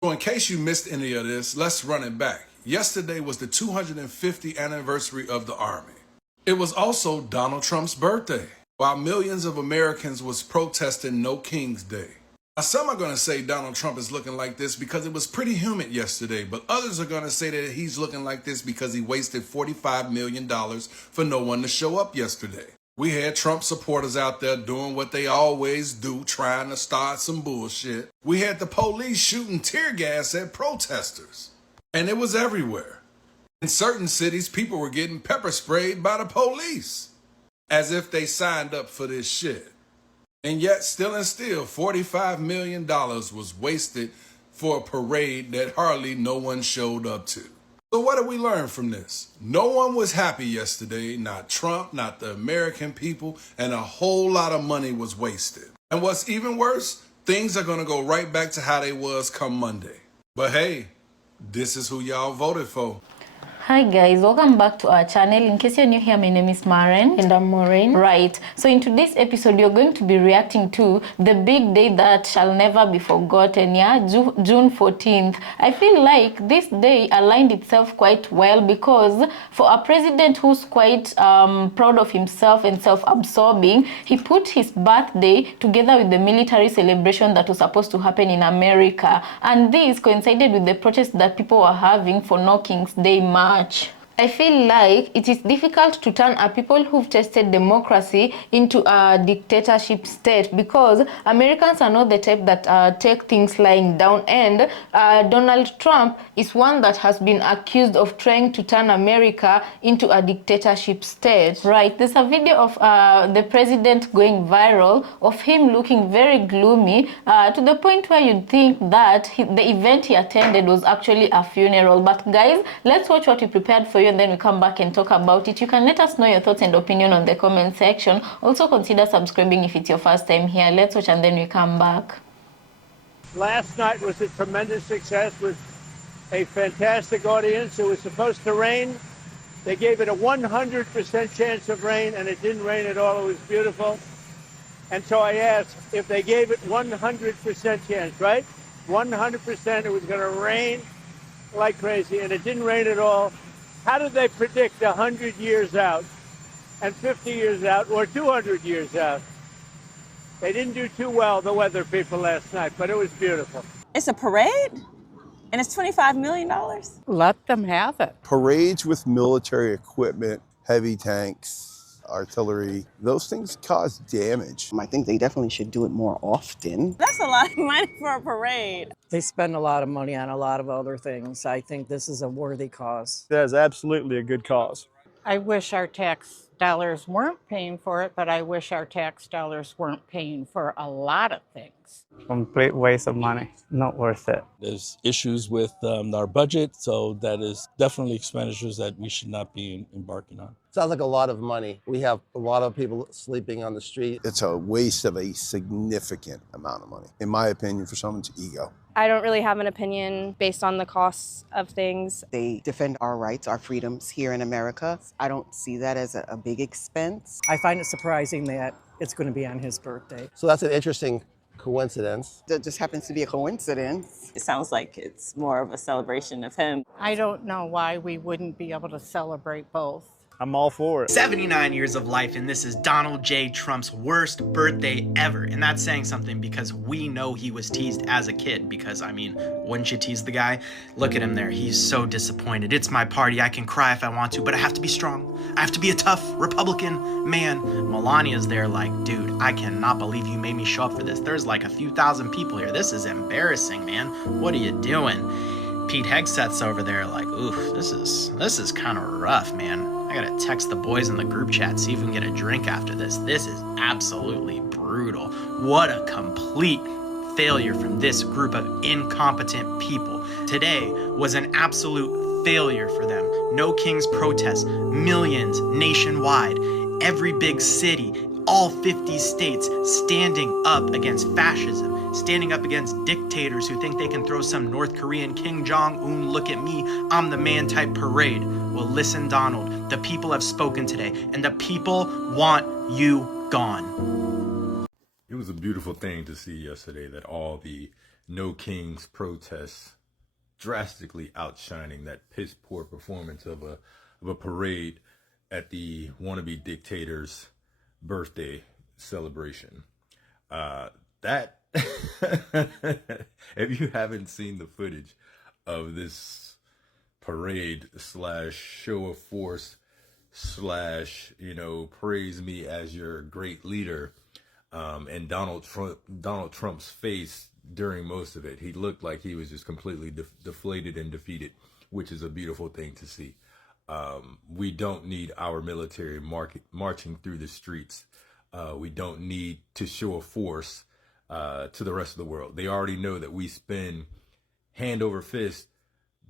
So in case you missed any of this, let's run it back. Yesterday was the 250th anniversary of the Army. It was also Donald Trump's birthday, while millions of Americans was protesting No King's Day. Now, some are going to say Donald Trump is looking like this because it was pretty humid yesterday, but others are going to say that he's looking like this because he wasted $45 million for no one to show up yesterday. We had Trump supporters out there doing what they always do, trying to start some bullshit. We had the police shooting tear gas at protesters. And it was everywhere. In certain cities, people were getting pepper sprayed by the police, as if they signed up for this shit. And yet, still, $45 million was wasted for a parade that hardly no one showed up to. So what did we learn from this? No one was happy yesterday, not Trump, not the American people, and a whole lot of money was wasted. And what's even worse, things are going to go right back to how they was come Monday. But hey, this is who y'all voted for. Hi guys, welcome back to our channel. In case you're new here, my name is Maren. And I'm Maureen. Right, so in today's episode, you're going to be reacting to the big day that shall never be forgotten, June 14th. I feel like this day aligned itself quite well because for a president who's quite proud of himself and self-absorbing, he put his birthday together with the military celebration that was supposed to happen in America. And this coincided with the protest that people were having for No King's Day March. I feel like it is difficult to turn a people who've tested democracy into a dictatorship state because Americans are not the type that take things lying down, and Donald Trump is one that has been accused of trying to turn America into a dictatorship state. Right, there's a video of the president going viral of him looking very gloomy to the point where you'd think that the event he attended was actually a funeral. But guys, let's watch what we prepared for you and then we come back and talk about it. You can let us know your thoughts and opinion on the comment section. Also consider subscribing if it's your first time here. Let's watch and then we come back. Last night was a tremendous success with a fantastic audience. It was supposed to rain. They gave it a 100% chance of rain, and it didn't rain at all. It was beautiful. And so I asked if they gave it 100% chance, right? 100% it was going to rain like crazy, and it didn't rain at all. How did they predict 100 years out and 50 years out or 200 years out? They didn't do too well, the weather people, last night, but it was beautiful. It's a parade? And it's $25 million? Let them have it. Parades with military equipment, heavy tanks, artillery, those things cause damage. I think they definitely should do it more often. That's a lot of money for a parade. They spend a lot of money on a lot of other things. I think this is a worthy cause. That is absolutely a good cause. I wish our tax dollars weren't paying for it, but I wish our tax dollars weren't paying for a lot of things. Complete waste of money, not worth it. There's issues with our budget, so that is definitely expenditures that we should not be embarking on. Sounds like a lot of money. We have a lot of people sleeping on the street. It's a waste of a significant amount of money, in my opinion, for someone's ego. I don't really have an opinion based on the costs of things. They defend our rights, our freedoms here in America. I don't see that as a big expense. I find it surprising that it's going to be on his birthday. So that's an interesting coincidence. That just happens to be a coincidence. It sounds like it's more of a celebration of him. I don't know why we wouldn't be able to celebrate both. I'm all for it. 79 years of life, and this is Donald J. Trump's worst birthday ever. And that's saying something because we know he was teased as a kid. Because, I mean, wouldn't you tease the guy? Look at him there. He's so disappointed. It's my party. I can cry if I want to, but I have to be strong. I have to be a tough Republican man. Melania's there like, dude, I cannot believe you made me show up for this. There's like a few thousand people here. This is embarrassing, man. What are you doing? Pete Hegseth's over there like, oof, this is kind of rough, man. I gotta text the boys in the group chat, see if we can get a drink after this. This is absolutely brutal. What a complete failure from this group of incompetent people. Today was an absolute failure for them. No King's protests, millions nationwide, every big city, all 50 states standing up against fascism, standing up against dictators who think they can throw some North Korean Kim Jong-un, look at me, I'm the man type parade. Well, listen, Donald, the people have spoken today, and the people want you gone. It was a beautiful thing to see yesterday that all the No Kings protests drastically outshining that piss poor performance of a parade at the wannabe dictator's birthday celebration. That if you haven't seen the footage of this parade slash show of force slash, praise me as your great leader, and Donald Trump's face during most of it, he looked like he was just completely deflated and defeated, which is a beautiful thing to see. We don't need our military marching through the streets. We don't need to show a force to the rest of the world. They already know that we spend hand over fist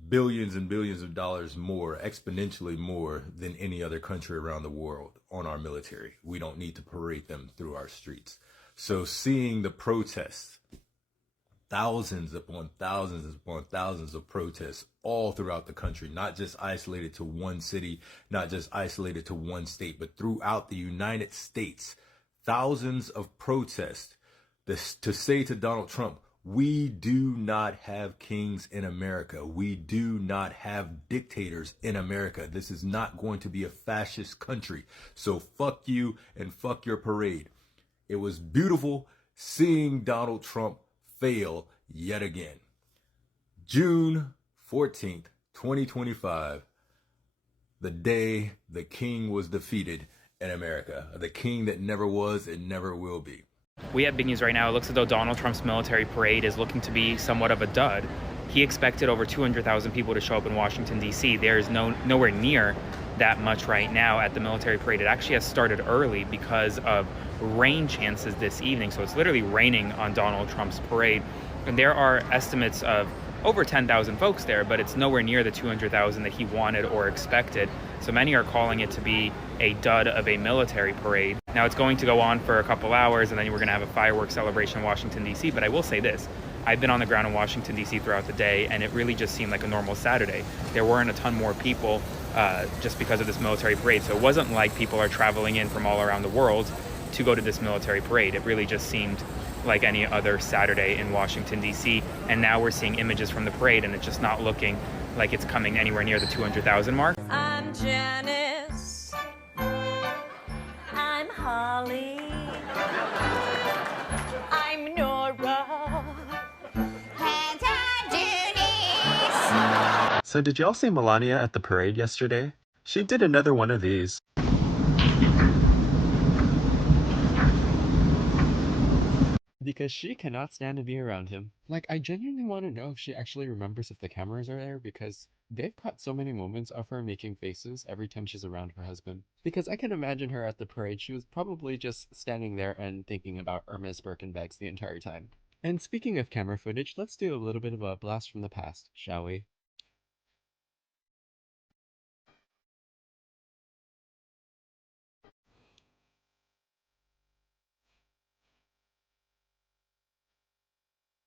billions and billions of dollars more, exponentially more than any other country around the world on our military. We don't need to parade them through our streets. So seeing the protests, thousands upon thousands upon thousands of protests all throughout the country, not just isolated to one city, not just isolated to one state, but throughout the United States, thousands of protests to say to Donald Trump, we do not have kings in America. We do not have dictators in America. This is not going to be a fascist country. So fuck you and fuck your parade. It was beautiful seeing Donald Trump fail yet again. June 14th, 2025, the day the king was defeated in America. The king that never was and never will be. We have big news right now. It looks as though Donald Trump's military parade is looking to be somewhat of a dud. He expected over 200,000 people to show up in Washington, D.C. There is nowhere near that much right now at the military parade. It actually has started early because of rain chances this evening. So it's literally raining on Donald Trump's parade. And there are estimates of over 10,000 folks there, but it's nowhere near the 200,000 that he wanted or expected. So many are calling it to be a dud of a military parade. Now it's going to go on for a couple hours, and then we're going to have a fireworks celebration in Washington, D.C. But I will say this. I've been on the ground in Washington, D.C. throughout the day, and it really just seemed like a normal Saturday. There weren't a ton more people just because of this military parade. So it wasn't like people are traveling in from all around the world to go to this military parade. It really just seemed like any other Saturday in Washington, D.C. And now we're seeing images from the parade, and it's just not looking like it's coming anywhere near the 200,000 mark. I'm Janice. I'm Holly. I'm Nora. And I'm Denise. So did y'all see Melania at the parade yesterday? She did another one of these. Because she cannot stand to be around him. Like, I genuinely want to know if she actually remembers if the cameras are there, because they've caught so many moments of her making faces every time she's around her husband. Because I can imagine her at the parade, she was probably just standing there and thinking about Hermes Birkin bags the entire time. And speaking of camera footage, let's do a little bit of a blast from the past, shall we?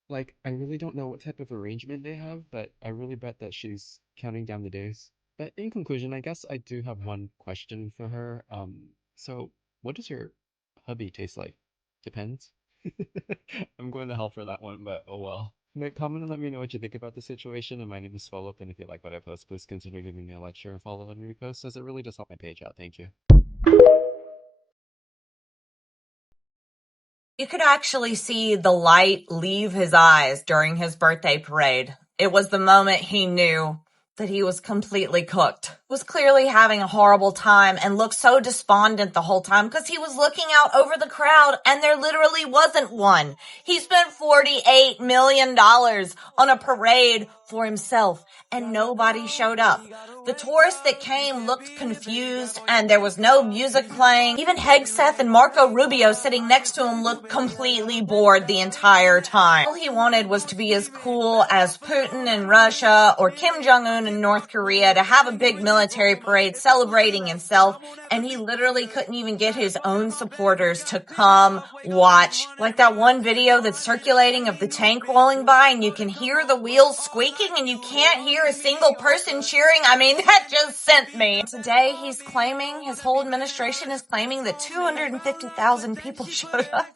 Like, I really don't know what type of arrangement they have, but I really bet that she's counting down the days. But in conclusion, I guess I do have one question for her. So what does your hubby taste like? Depends. I'm going to hell for that one, but oh well. But comment and let me know what you think about the situation, and my name is Follow Up, and if you like what I post, please consider giving me a like, share, and follow on repost, as it really does help my page out. Thank you. You could actually see the light leave his eyes during his birthday parade. It was the moment he knew that he was completely cooked. He was clearly having a horrible time and looked so despondent the whole time because he was looking out over the crowd and there literally wasn't one. He spent $48 million on a parade for himself and nobody showed up. The tourists that came looked confused and there was no music playing. Even Hegseth and Marco Rubio sitting next to him looked completely bored the entire time. All he wanted was to be as cool as Putin in Russia or Kim Jong-un in North Korea, to have a big military parade celebrating himself, and he literally couldn't even get his own supporters to come watch. Like that one video that's circulating of the tank rolling by and you can hear the wheels squeaking and you can't hear a single person cheering. I mean, that just sent me. Today he's claiming, his whole administration is claiming that 250,000 people showed up.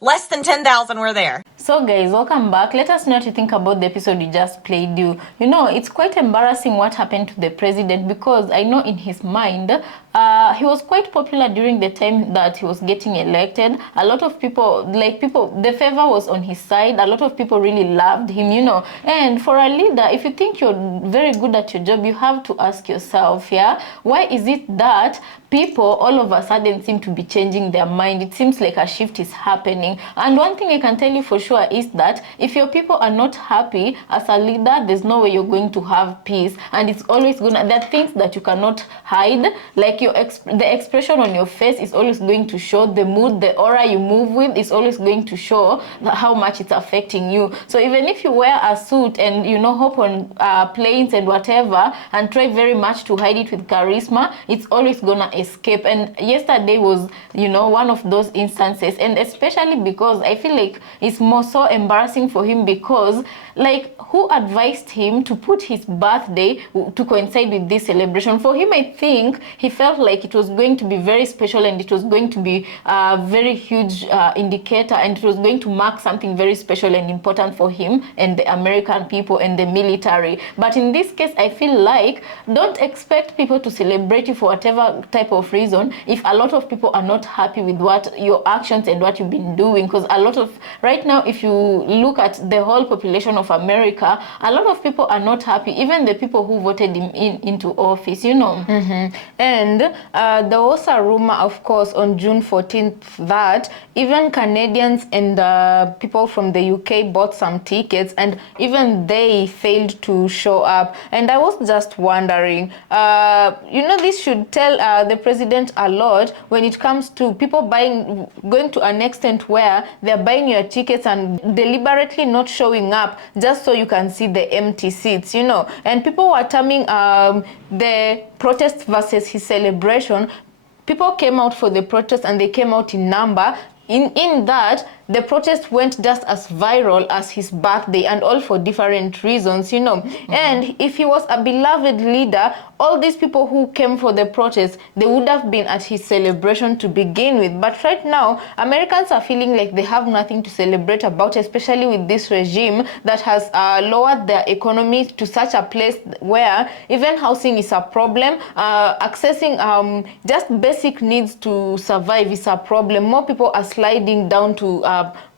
Less than 10,000 were there. So guys, welcome back. Let us know what you think about the episode we just played you. You know, it's quite embarrassing what happened to the president, because I know in his mind, he was quite popular during the time that he was getting elected. A lot of people, the favor was on his side. A lot of people really loved him, you know. And for a leader, if you think you're very good at your job, you have to ask yourself, yeah, why is it that people all of a sudden seem to be changing their mind? It seems like a shift is happening. And one thing I can tell you for sure is that if your people are not happy as a leader, there's no way you're going to have peace. And it's always gonna, there are things that you cannot hide, like the expression on your face is always going to show. The mood, the aura you move with is always going to show how much it's affecting you. So even if you wear a suit and, you know, hop on planes and whatever and try very much to hide it with charisma, it's always gonna escape. And yesterday was, you know, one of those instances, and especially because I feel like it's more so embarrassing for him, because like, who advised him to put his birthday to coincide with this celebration? For him, I think he felt like it was going to be very special, and it was going to be a very huge indicator, and it was going to mark something very special and important for him and the American people and the military. But in this case, I feel like, don't expect people to celebrate you for whatever type of reason if a lot of people are not happy with what your actions and what you've been doing. Because a lot of, right now, if you look at the whole population of America, a lot of people are not happy, even the people who voted him into office, you know. And there was a rumor, of course, on June 14th that even Canadians and people from the UK bought some tickets, and even they failed to show up. And I was just wondering, you know, this should tell the president a lot when it comes to people going to an extent where they're buying your tickets and deliberately not showing up just so you can see the empty seats, you know. And people were terming the protest versus his celebration. People came out for the protest, and they came out in number. In that, the protest went just as viral as his birthday, and all for different reasons, you know. And if he was a beloved leader, all these people who came for the protest, they would have been at his celebration to begin with. But right now, Americans are feeling like they have nothing to celebrate about, especially with this regime that has lowered their economy to such a place where even housing is a problem. Accessing just basic needs to survive is a problem. More people are sliding down to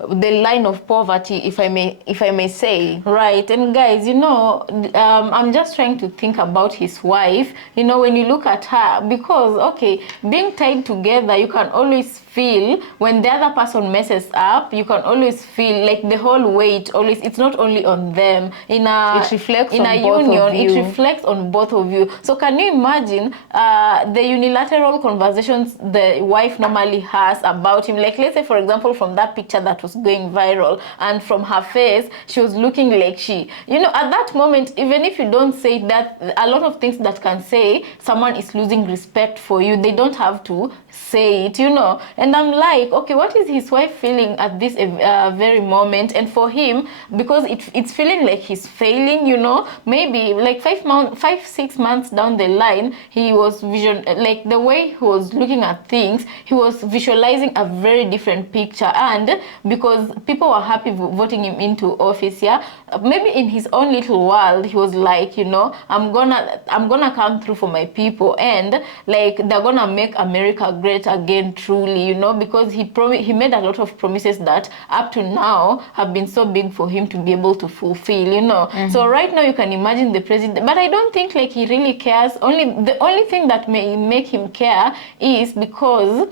the line of poverty, if I may say. Right. And guys, you know, I'm just trying to think about his wife. You know, when you look at her, because okay, being tied together, you can always feel when the other person messes up. You can always feel like the whole weight always, it's not only on them. It reflects in on a both union, of you. it reflects on both of you. So can you imagine the unilateral conversations the wife normally has about him? Like, let's say for example, from that picture that was going viral, and from her face, she was looking like she, you know, at that moment, even if you don't say that, a lot of things that can say someone is losing respect for you, they don't have to say it, you know. And I'm like, okay, what is his wife feeling at this very moment? And for him, because it's feeling like he's failing, you know, maybe like 5-6 months down the line, he was like the way he was looking at things, he was visualizing a very different picture. And because people were happy voting him into office, yeah, maybe in his own little world, he was like, you know, I'm gonna come through for my people, and like they're gonna make America great again, truly, you know, because he made a lot of promises that up to now have been so big for him to be able to fulfill, you know. So right now you can imagine the president, but I don't think like he really cares. The only thing that may make him care is because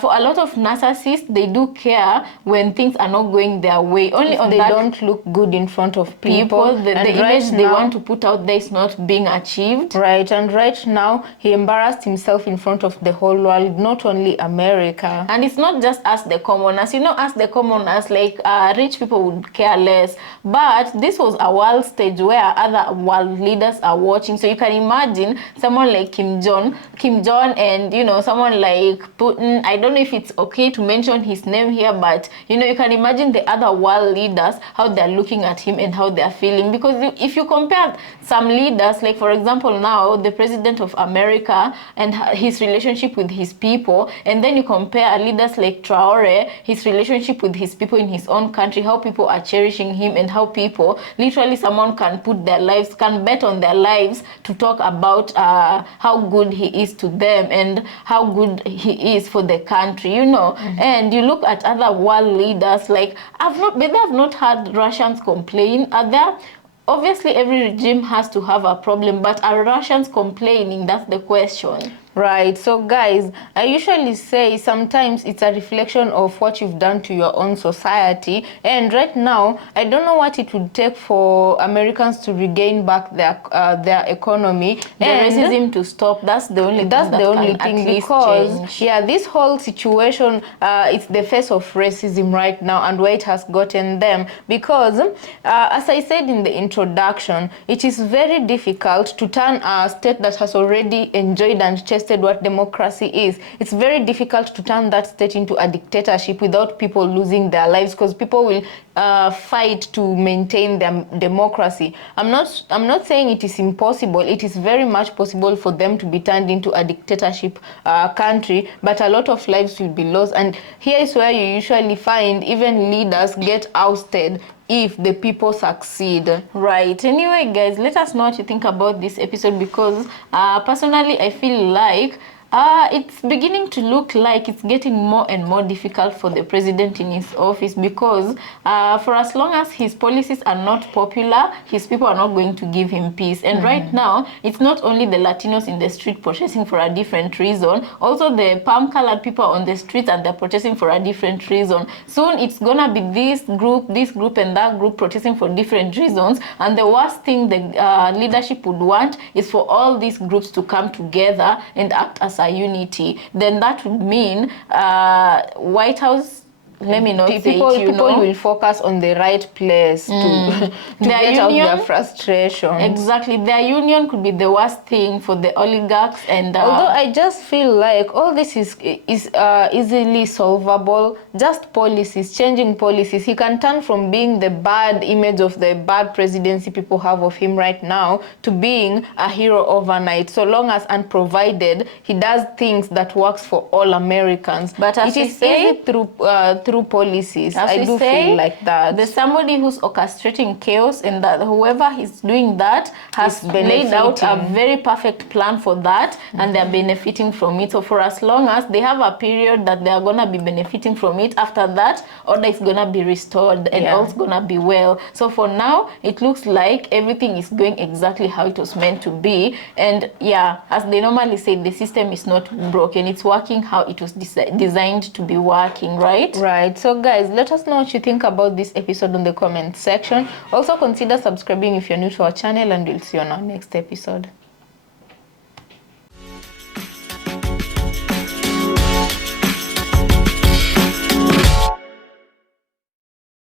for a lot of narcissists, they do care when things are not going their way. Only on they that don't look good in front of people. The image they want to put out there is not being achieved. Right, and right now he embarrassed himself in front of the whole world, not only America. And it's not just us the commoners, you know, us the commoners, like rich people would care less. But this was a world stage where other world leaders are watching. So you can imagine someone like Kim Jong, and you know, someone like Putin, Putin. I don't know if it's okay to mention his name here, but you know, you can imagine the other world leaders, how they're looking at him and how they're feeling. Because if you compare some leaders, like for example now, the president of America and his relationship with his people, and then you compare leaders like Traore, his relationship with his people in his own country, how people are cherishing him, and how people, literally someone can put their lives, can bet on their lives to talk about how good he is to them and how good he is for the country, you know. And you look at other world leaders, like I've not heard Russians complain. Are there? Obviously, every regime has to have a problem, but are Russians complaining? That's the question. Right. So guys, I usually say sometimes it's a reflection of what you've done to your own society. And right now, I don't know what it would take for Americans to regain back their economy. The and racism to stop. That's the only thing because yeah, this whole situation, it's the face of racism right now and where it has gotten them. Because as I said in the introduction, it is very difficult to turn a state that has already enjoyed and tested what democracy is. It's very difficult to turn that state into a dictatorship without people losing their lives, because people will fight to maintain their democracy. I'm not saying it is impossible. It is very much possible for them to be turned into a dictatorship country, but a lot of lives will be lost. And here is where you usually find even leaders get ousted if the people succeed. Right. Anyway, guys, let us know what you think about this episode, because personally, I feel like it's beginning to look like it's getting more and more difficult for the president in his office, because for as long as his policies are not popular, his people are not going to give him peace. And right now, it's not only the Latinos in the street protesting for a different reason, also the palm-colored people on the streets, and they're protesting for a different reason. Soon it's gonna be this group, and that group protesting for different reasons. And the worst thing the leadership would want is for all these groups to come together and act as a unity. Then that would mean White House, let me not say people know, will focus on the right place to get out their frustration. Exactly. Their union could be the worst thing for the oligarchs. And although I just feel like all this is easily solvable, just policies, changing policies. He can turn from being the bad image of the bad presidency people have of him right now to being a hero overnight, so long as, and provided he does things that works for all Americans. But as it is easy through policies. I do feel like that. There's somebody who's orchestrating chaos, and that whoever is doing that has laid out a very perfect plan for that, and they're benefiting from it. So for as long as they have a period that they're gonna be benefiting from it, after that, order is gonna be restored and all's gonna be well. So for now, it looks like everything is going exactly how it was meant to be. And yeah, as they normally say, the system is not broken. It's working how it was designed to be working, right? Right. So guys, let us know what you think about this episode in the comment section. Also consider subscribing if you're new to our channel, and we'll see you on our next episode.